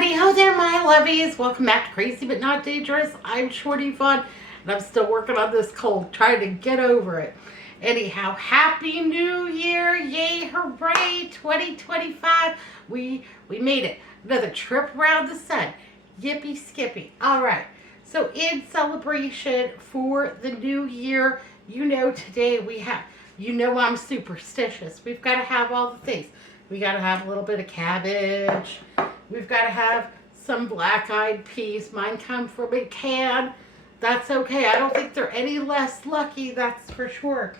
Howdy ho there, my lovies. Welcome back to Crazy But Not Dangerous. I'm Shorty Fun, and I'm still working on this cold, trying to get over it. Anyhow, Happy New Year. Yay, hooray, 2025. We made it. Another trip around the sun. Yippee skippy. All right. So in celebration for the new year, today we have, I'm superstitious. We've got to have all the things. We got to have a little bit of cabbage. We've got to have some black-eyed peas. Mine come from a can. That's okay. I don't think they're any less lucky, that's for sure.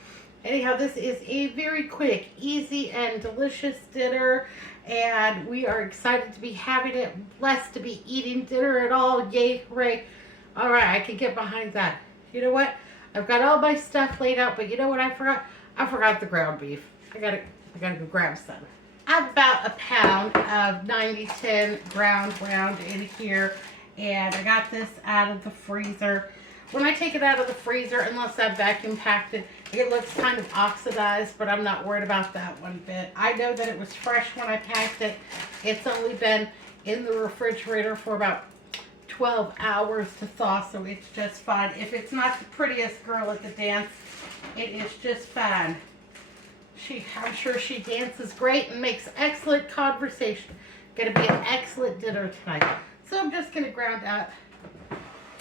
Anyhow, this is a very quick, easy, and delicious dinner. And we are excited to be having it. Blessed to be eating dinner at all. Yay, hooray. All right, I can get behind that. You know what? I've got all my stuff laid out, but you know what I forgot? I forgot the ground beef. I gotta go grab some. I have about a pound of 90-10 ground round in here, and I got this out of the freezer. When I take it out of the freezer, unless I vacuum packed it, it looks kind of oxidized, but I'm not worried about that one bit. I know that it was fresh when I packed it. It's only been in the refrigerator for about 12 hours to thaw, so it's just fine. If it's not the prettiest girl at the dance, it is just fine. I'm sure she dances great and makes excellent conversation. Gonna be an excellent dinner tonight. So I'm just gonna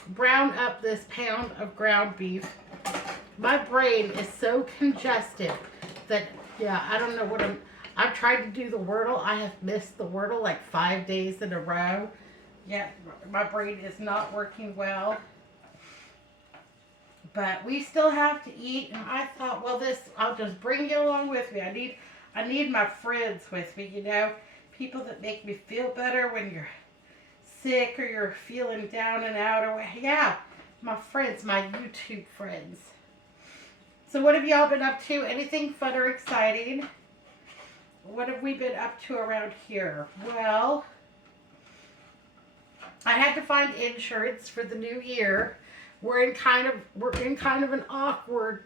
brown up this pound of ground beef. My brain is so congested that, I don't know what I've tried to do the Wordle. I have missed the Wordle like 5 days in a row. Yeah, my brain is not working well. But we still have to eat, and I thought, well, I'll just bring you along with me. I need my friends with me, people that make me feel better when you're sick or you're feeling down and out, or my friends, my YouTube friends. So what have y'all been up to? Anything fun or exciting? What have we been up to around here? Well, I had to find insurance for the new year. We're in kind of an awkward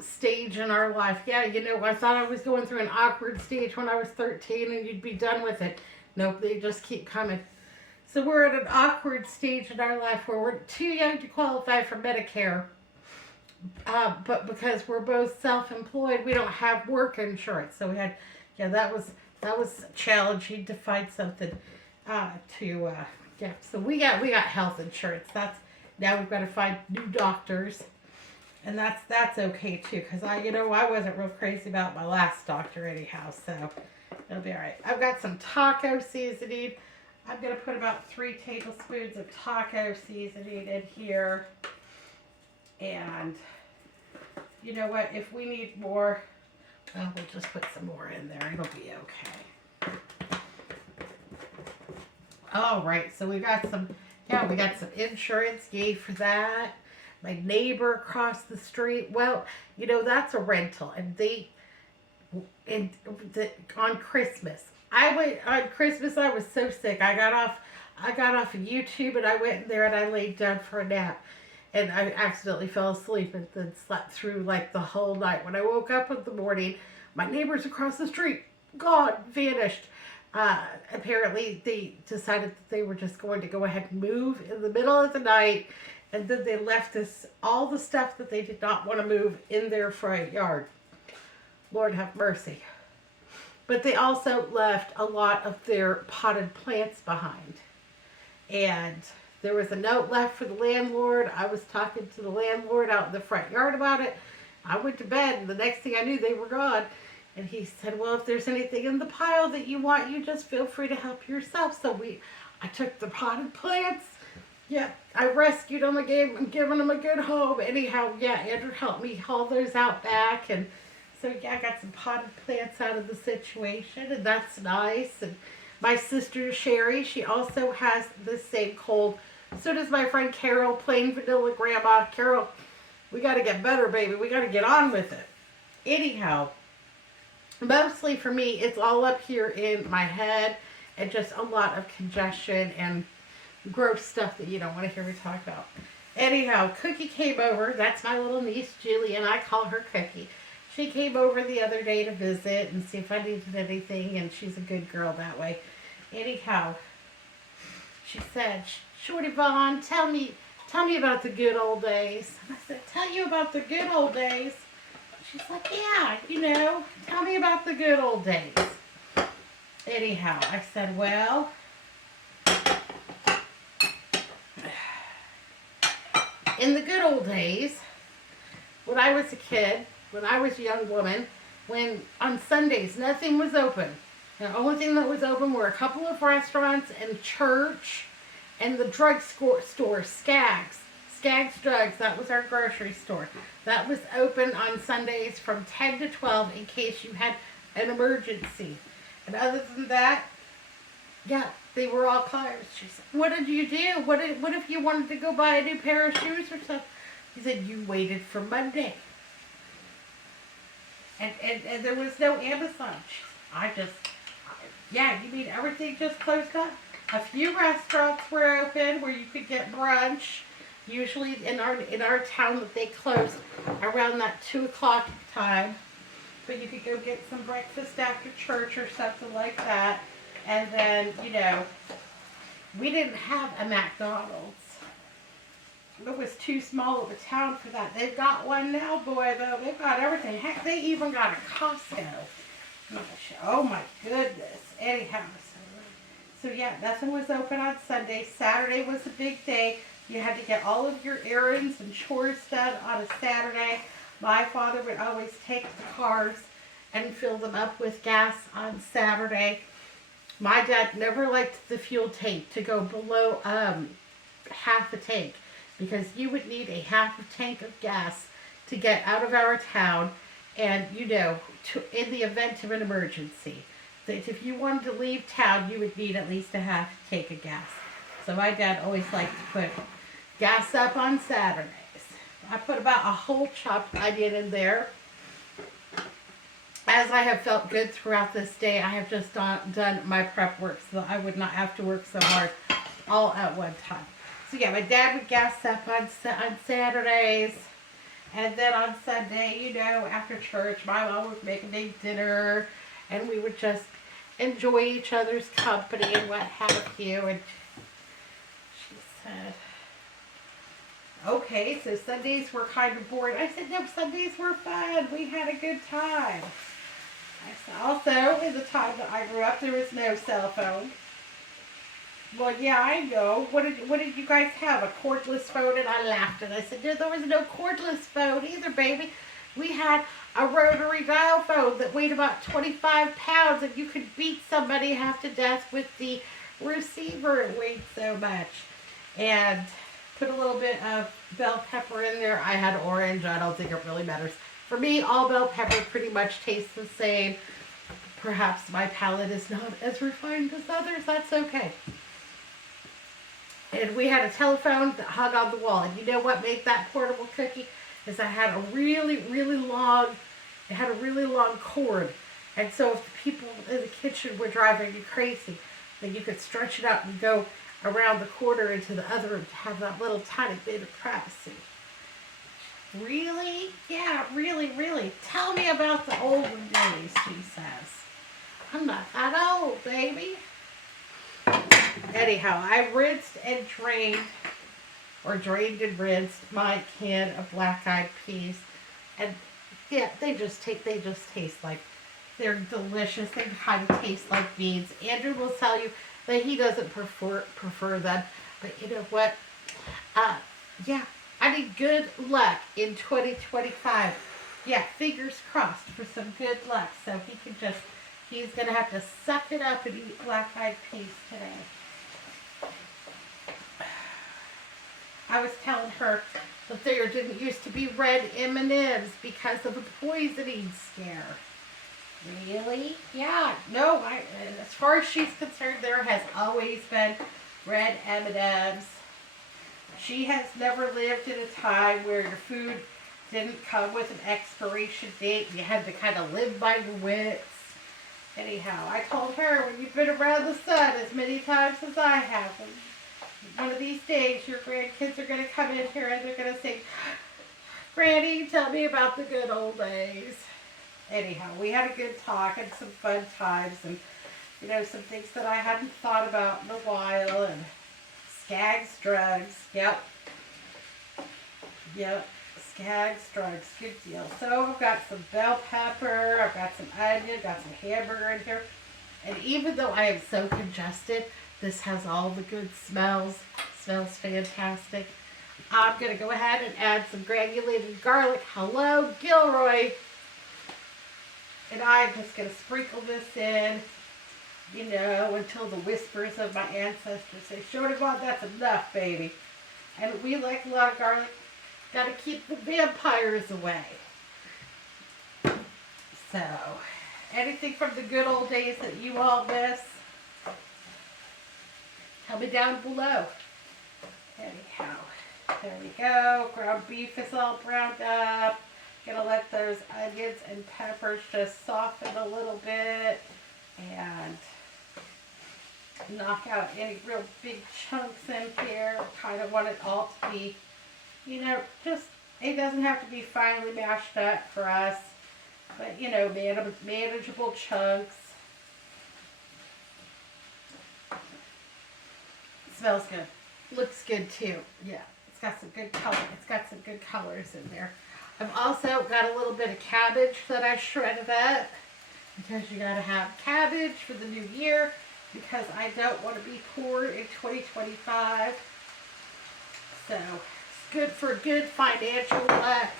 stage in our life. Yeah, I thought I was going through an awkward stage when I was 13 and you'd be done with it. Nope, they just keep coming. So we're at an awkward stage in our life where we're too young to qualify for Medicare. But because we're both self-employed, we don't have work insurance. So we had, that was challenging to find something So we got health insurance. Now we've got to find new doctors, and that's okay too, because I wasn't real crazy about my last doctor anyhow, so it'll be all right. I've got some taco seasoning. I'm going to put about 3 tablespoons of taco seasoning in here, and you know what, if we need more, well, we'll just put some more in there. It'll be okay. All right, so we got some insurance, yay for that. My neighbor across the street, well, that's a rental, and on Christmas. On Christmas, I was so sick. I got off of YouTube, and I went in there and I laid down for a nap, and I accidentally fell asleep and then slept through like the whole night. When I woke up in the morning, my neighbors across the street, gone, vanished. Apparently they decided that they were just going to go ahead and move in the middle of the night, and then they left all the stuff that they did not want to move in their front yard. Lord have mercy. But they also left a lot of their potted plants behind. And there was a note left for the landlord. I was talking to the landlord out in the front yard about it. I went to bed, and the next thing I knew, they were gone. And he said, well, if there's anything in the pile that you want, you just feel free to help yourself. So I took the potted plants. Yeah, I rescued them again and given them a good home. Anyhow, Andrew helped me haul those out back. And so, I got some potted plants out of the situation, and that's nice. And my sister, Sherry, she also has the same cold. So does my friend Carol, plain vanilla grandma. Carol, we got to get better, baby. We got to get on with it. Anyhow, mostly for me, it's all up here in my head and just a lot of congestion and gross stuff that you don't want to hear me talk about. Anyhow, Cookie came over. That's my little niece, Julie, and I call her Cookie. She came over the other day to visit and see if I needed anything, and she's a good girl that way. Anyhow, she said, Shorty Vaughn, tell me about the good old days. And I said, tell you about the good old days? She's like, yeah, tell me about the good old days. Anyhow, I said, well, in the good old days, when I was a kid, when I was a young woman, when on Sundays nothing was open. The only thing that was open were a couple of restaurants and church and the drug store, Skaggs. Skaggs Drugs, that was our grocery store. That was open on Sundays from 10 to 12 in case you had an emergency. And other than that, yeah, they were all closed. She said, what did you do? What if you wanted to go buy a new pair of shoes or something? He said, you waited for Monday. And there was no Amazon. You mean everything just closed up? A few restaurants were open where you could get brunch. Usually in our town that they closed around that 2 o'clock time. But you could go get some breakfast after church or something like that. And then, we didn't have a McDonald's. It was too small of a town for that. They've got one now, boy, though. They've got everything. Heck, they even got a Costco. Oh, my goodness. Anyhow, so yeah, nothing was open on Sunday. Saturday was a big day. You had to get all of your errands and chores done on a Saturday. My father would always take the cars and fill them up with gas on Saturday. My dad never liked the fuel tank to go below half a tank, because you would need a half a tank of gas to get out of our town, and in the event of an emergency. That if you wanted to leave town, you would need at least a half tank of gas. So my dad always liked to put gas up on Saturdays. I put about a whole chopped onion in there. As I have felt good throughout this day, I have just done my prep work so that I would not have to work so hard all at one time. So yeah, my dad would gas up on Saturdays. And then on Sunday, after church, my mom would make a big dinner. And we would just enjoy each other's company and what have you. And she said, okay, so Sundays were kind of boring. I said, no, Sundays were fun. We had a good time. I said, also, in the time that I grew up, there was no cell phone. Well, yeah, I know. What did you guys have? A cordless phone? And I laughed and I said, no, there was no cordless phone either, baby. We had a rotary dial phone that weighed about 25 pounds, and you could beat somebody half to death with the receiver. It weighed so much. And put a little bit of bell pepper in there. I had orange. I don't think it really matters. For me, all bell pepper pretty much tastes the same. Perhaps my palate is not as refined as others. That's okay. And we had a telephone that hung on the wall. And you know what made that portable cookie? Is I had a really, really long, cord. And so if the people in the kitchen were driving you crazy, then you could stretch it out and go around the corner into the other room to have that little tiny bit of privacy. Really? Yeah, really, really. Tell me about the olden days, she says. I'm not that old, baby. Anyhow, I rinsed and drained and rinsed my can of black-eyed peas, and yeah, they just taste like, they're delicious. They kind of taste like beans. Andrew will tell you that he doesn't prefer them, but you know what? Yeah, I need good luck in 2025. Yeah, fingers crossed for some good luck. So he's gonna have to suck it up and eat black-eyed peas today. I was telling her that there didn't used to be red M&Ms because of a poisoning scare. Really? Yeah. No, as far as she's concerned, there has always been red M&Ms. She has never lived in a time where your food didn't come with an expiration date. You had to kind of live by your wits. Anyhow, I told her, when you've been around the sun as many times as I have, one of these days, your grandkids are going to come in here and they're going to say, Granny, tell me about the good old days. Anyhow, we had a good talk and some fun times, and, some things that I hadn't thought about in a while. And Skaggs drugs. Yep. Yep. Skaggs drugs. Good deal. So I've got some bell pepper. I've got some onion. Got some hamburger in here. And even though I am so congested, this has all the good smells. Smells fantastic. I'm going to go ahead and add some granulated garlic. Hello, Gilroy. And I'm just going to sprinkle this in, you know, until the whispers of my ancestors say, Shorty Vaughn, that's enough, baby. And we like a lot of garlic. Got to keep the vampires away. So, anything from the good old days that you all miss, tell me down below. Anyhow, there we go. Ground beef is all browned up. Gonna let those onions and peppers just soften a little bit and knock out any real big chunks in here. Kind of want it all to be, you know, just, it doesn't have to be finely mashed up for us, but, you know, manageable chunks. Smells good. Looks good too. Yeah, it's got some good color. It's got some good colors in there. I've also got a little bit of cabbage that I shredded up because you got to have cabbage for the new year because I don't want to be poor in 2025. So it's good for good financial luck.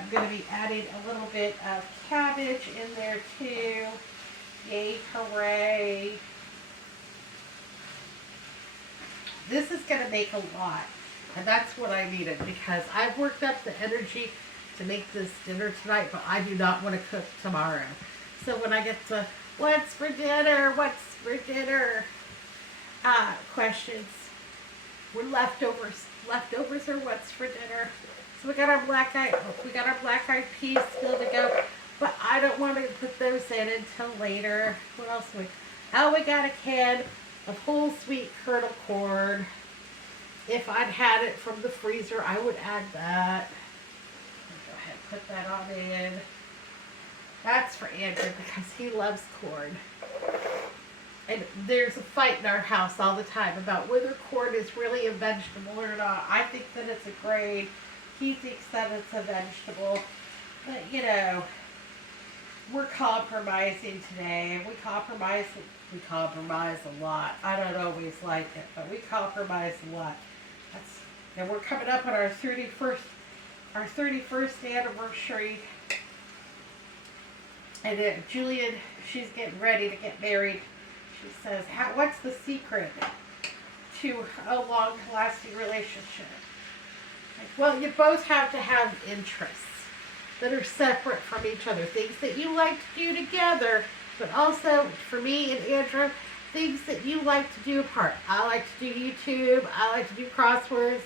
I'm going to be adding a little bit of cabbage in there too. Yay, hooray. This is going to make a lot. And that's what I needed because I've worked up the energy to make this dinner tonight, but I do not want to cook tomorrow. So when I get to what's for dinner, questions, we're leftovers or what's for dinner. So we got our black eyed peas still to go, but I don't want to put those in until later. What else we? Oh, we got a can of whole sweet kernel corn. If I'd had it from the freezer, I would add that. Go ahead and put that on in. That's for Andrew because he loves corn. And there's a fight in our house all the time about whether corn is really a vegetable or not. I think that it's a grain. He thinks that it's a vegetable. But, you know, we're compromising today. And we compromise a lot. I don't always like it, but we compromise a lot. And we're coming up on our 31st anniversary. And Julian, she's getting ready to get married. She says, what's the secret to a long-lasting relationship? Like, well, you both have to have interests that are separate from each other. Things that you like to do together, but also, for me and Andrew, things that you like to do apart. I like to do YouTube. I like to do crosswords,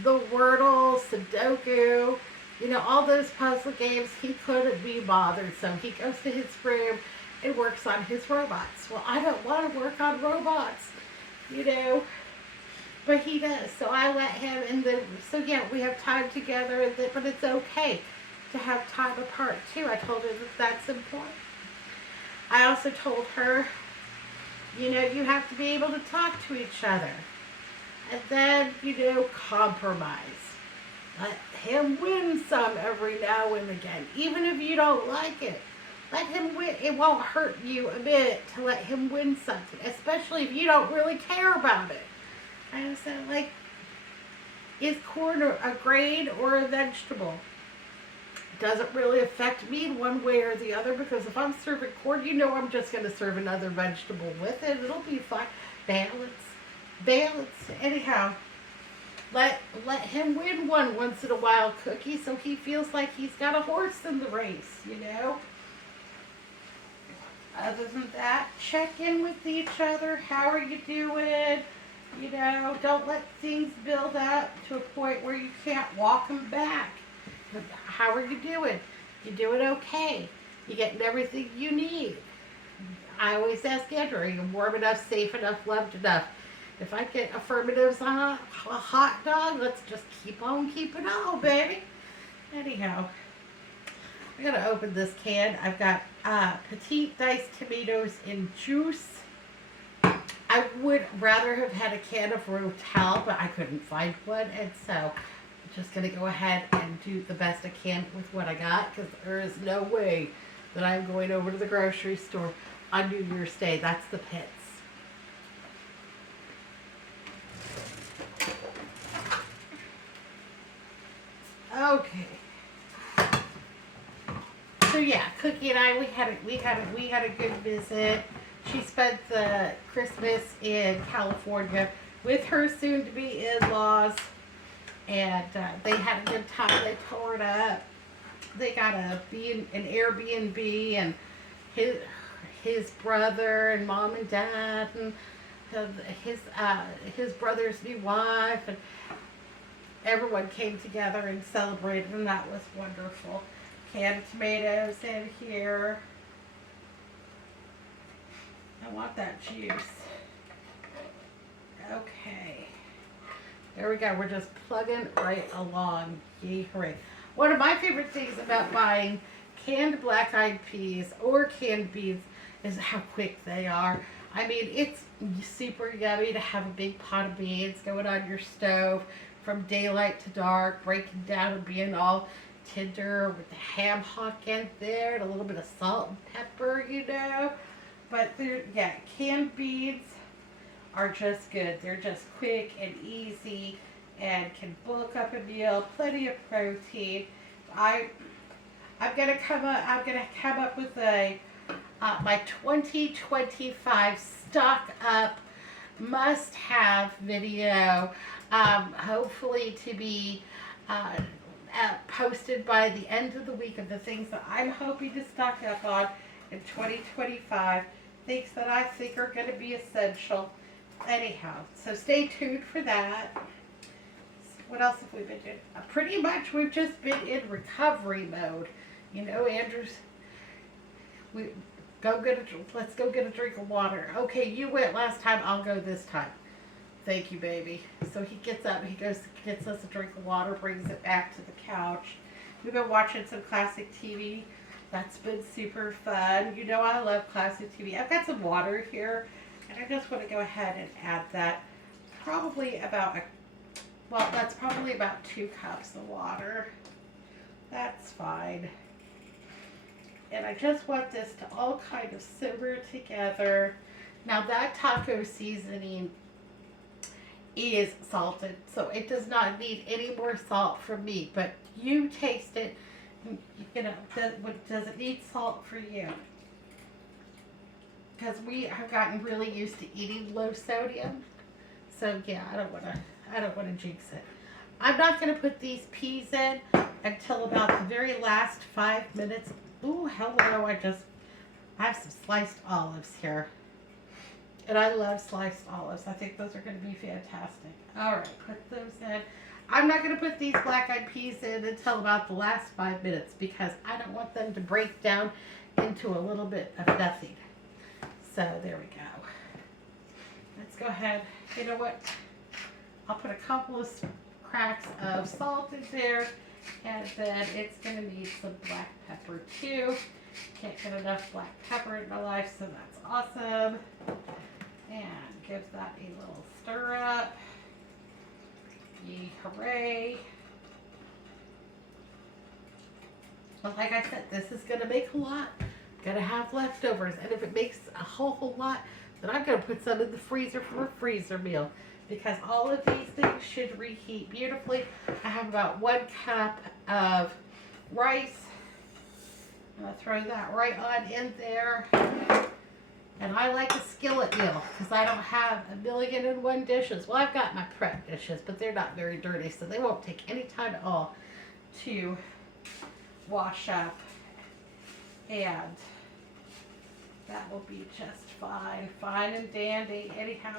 the Wordle, Sudoku, you know, all those puzzle games. He couldn't be bothered, so he goes to his room and works on his robots. Well, I don't want to work on robots, you know, but he does. So I let him, and then, so yeah, we have time together, but it's okay to have time apart too. I told her that that's important. I also told her, you know, you have to be able to talk to each other. And then, you know, compromise. Let him win some every now and again. Even if you don't like it. Let him win. It won't hurt you a bit to let him win something. Especially if you don't really care about it. I said, like, is corn a grain or a vegetable? Doesn't really affect me in one way or the other, because if I'm serving corn, you know I'm just going to serve another vegetable with it. It'll be fine. Balance. Anyhow, let him win one once in a while, Cookie, so he feels like he's got a horse in the race, you know. Other than that, check in with each other. How are you doing? You know, don't let things build up to a point where you can't walk them back. How are you doing? You doing okay? You getting everything you need? I always ask Andrew, are you warm enough, safe enough, loved enough? If I get affirmatives on a hot dog, let's just keep on keeping on, baby. Anyhow, I'm going to open this can. I've got petite diced tomatoes in juice. I would rather have had a can of Rotel, but I couldn't find one, and so I'm just gonna go ahead and do the best I can with what I got, because there is no way that I'm going over to the grocery store on New Year's Day. That's the pits. Okay. So yeah, Cookie and I we had a good visit. She spent the Christmas in California with her soon-to-be in-laws, and they had a good time. They tore it up. They got an Airbnb, and his brother and mom and dad and his brother's new wife, and everyone came together and celebrated, and that was wonderful. Canned tomatoes in here. I want that juice. Okay. There we go. We're just plugging right along. Yay, hooray. One of my favorite things about buying canned black-eyed peas or canned beans is how quick they are. I mean, it's super yummy to have a big pot of beans going on your stove from daylight to dark, breaking down and being all tender with the ham hock in there and a little bit of salt and pepper, you know. But yeah, canned beans are just good. They're just quick and easy and can bulk up a meal. Plenty of protein. I'm gonna come up with a my 2025 stock up must-have video. Hopefully to be posted by the end of the week of the things that I'm hoping to stock up on in 2025. Things that I think are going to be essential. Anyhow, so stay tuned for that. What else have we been doing? Pretty much we've just been in recovery mode. You know, Andrew's, let's go get a drink of water. Okay, you went last time, I'll go this time. Thank you, baby. So he gets up, he goes, gets us a drink of water, brings it back to the couch. We've been watching some classic TV. That's been super fun. You know I love classic TV. I've got some water here, and I just want to go ahead and add that. That's probably about 2 cups of water. That's fine. And I just want this to all kind of simmer together. Now that taco seasoning is salted, so it does not need any more salt from me, but you taste it. You know, does it need salt for you? Because we have gotten really used to eating low sodium. So yeah, I don't want to jinx it. I'm not going to put these peas in until about the very last 5 minutes. Ooh, hello! I have some sliced olives here, and I love sliced olives. I think those are going to be fantastic. All right, put those in. I'm not going to put these black-eyed peas in until about the last 5 minutes because I don't want them to break down into a little bit of nothing. So there we go. Let's go ahead. You know what? I'll put a couple of cracks of salt in there, and then it's going to need some black pepper too. Can't get enough black pepper in my life, so that's awesome. And give that a little stir up. Yay, hooray. But like I said, this is going to make a lot. Going to have leftovers. And if it makes a whole lot, then I'm going to put some in the freezer for a freezer meal. Because all of these things should reheat beautifully. I have about 1 cup of rice. I'm going to throw that right on in there. And I like a skillet meal because I don't have 1,000,001 dishes. Well, I've got my prep dishes, but they're not very dirty, so they won't take any time at all to wash up. And that will be just fine. Fine and dandy. Anyhow,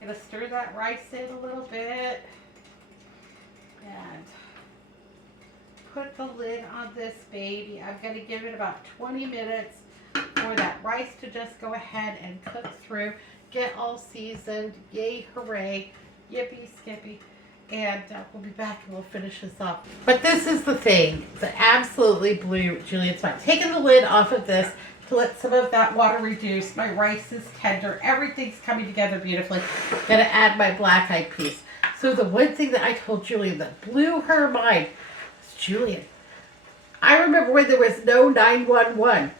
I'm going to stir that rice in a little bit. And put the lid on this baby. I'm going to give it about 20 minutes for that rice to just go ahead and cook through, get all seasoned. Yay, hooray, yippee, skippy. And we'll be back and we'll finish this up. But this is the thing that absolutely blew Juliet's mind. Taking the lid off of this, to let some of that water reduce. My rice is tender. Everything's coming together beautifully. Gonna add my black eyed peas. So the one thing that I told Julian that blew her mind is, Julian, I remember when there was no 911.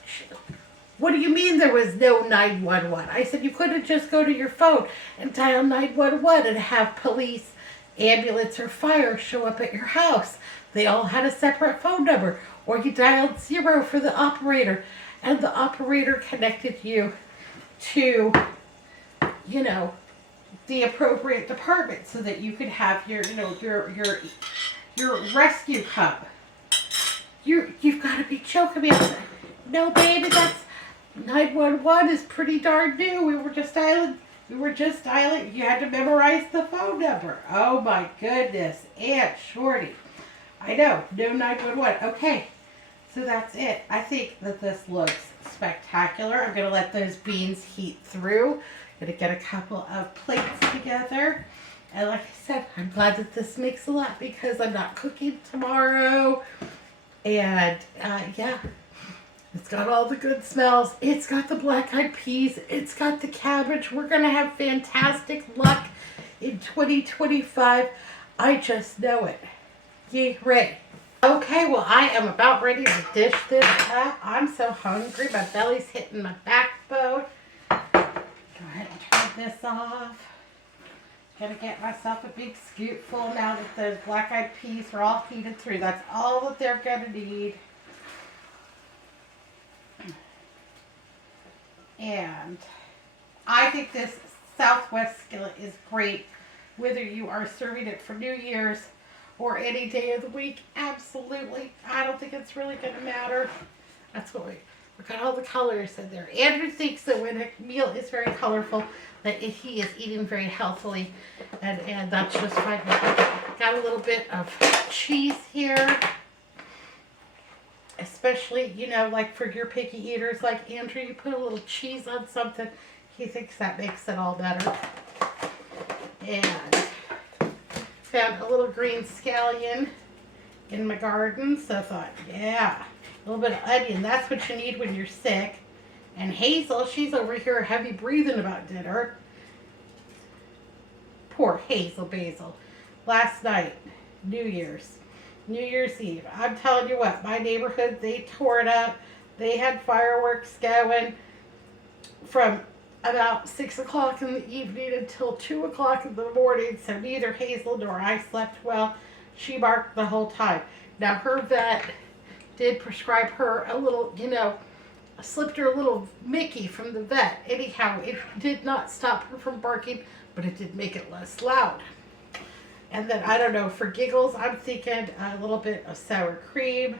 What do you mean there was no 911? I said you couldn't just go to your phone and dial 911 and have police, ambulance, or fire show up at your house. They all had a separate phone number. Or you dialed 0 for the operator, and the operator connected you to, you know, the appropriate department so that you could have your, you know, your rescue hub. You've got to be joking me. No, baby, that's 911 is pretty darn new. We were just dialing. You had to memorize the phone number. Oh my goodness, Aunt Shorty. I know, no 911. Okay, so that's it. I think that this looks spectacular. I'm gonna let those beans heat through. Gonna get a couple of plates together. And like I said, I'm glad that this makes a lot because I'm not cooking tomorrow. And yeah, it's got all the good smells. It's got the black-eyed peas. It's got the cabbage. We're going to have fantastic luck in 2025. I just know it. Yay, hooray. Okay, well, I am about ready to dish this up. I'm so hungry. My belly's hitting my backbone. Go ahead and turn this off. Gonna get myself a big scoopful now that those black-eyed peas are all heated through. That's all that they're gonna need. And I think this Southwest skillet is great, whether you are serving it for New Year's or any day of the week. Absolutely. I don't think it's really gonna matter. That's what we got all the colors in there. Andrew thinks that when a meal is very colorful, that he is eating very healthily, and that's just fine. Got a little bit of cheese here, especially, you know, like for your picky eaters like Andrew, you put a little cheese on something, he thinks that makes it all better. And found a little green scallion in my garden, so I thought, yeah, a little bit of onion, that's what you need when you're sick. And Hazel, she's over here heavy breathing about dinner. Poor Hazel Basil. Last night, New Year's Eve. I'm telling you what, my neighborhood, they tore it up. They had fireworks going from about 6 o'clock in the evening until 2 o'clock in the morning. So neither Hazel nor I slept well. She barked the whole time. Now her vet did prescribe her a little, you know, slipped her a little Mickey from the vet. Anyhow, it did not stop her from barking, but it did make it less loud. And then, I don't know, for giggles, I'm thinking a little bit of sour cream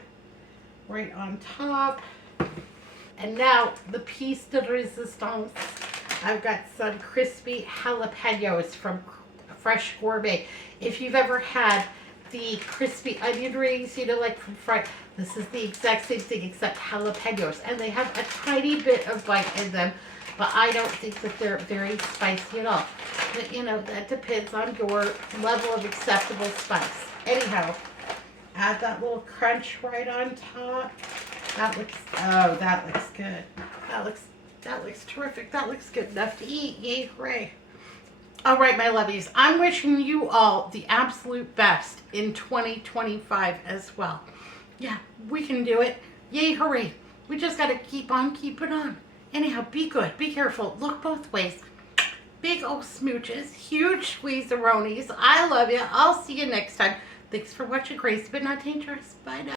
right on top. And now, the piece de resistance. I've got some crispy jalapenos from Fresh Gourmet. If you've ever had the crispy onion rings, you know, like from Fry, this is the exact same thing except jalapenos. And they have a tiny bit of bite in them, but I don't think that they're very spicy at all. But, you know, that depends on your level of acceptable spice. Anyhow, add that little crunch right on top. That looks, oh, that looks good. That looks terrific. That looks good enough to eat. Yay, hooray. All right, my lovies, I'm wishing you all the absolute best in 2025 as well. Yeah, we can do it. Yay, hooray. We just got to keep on keeping on. Anyhow, be good, be careful, look both ways. Big old smooches, huge squeeze-a-ronies. I love you. I'll see you next time. Thanks for watching Crazy But Not Dangerous. Bye now.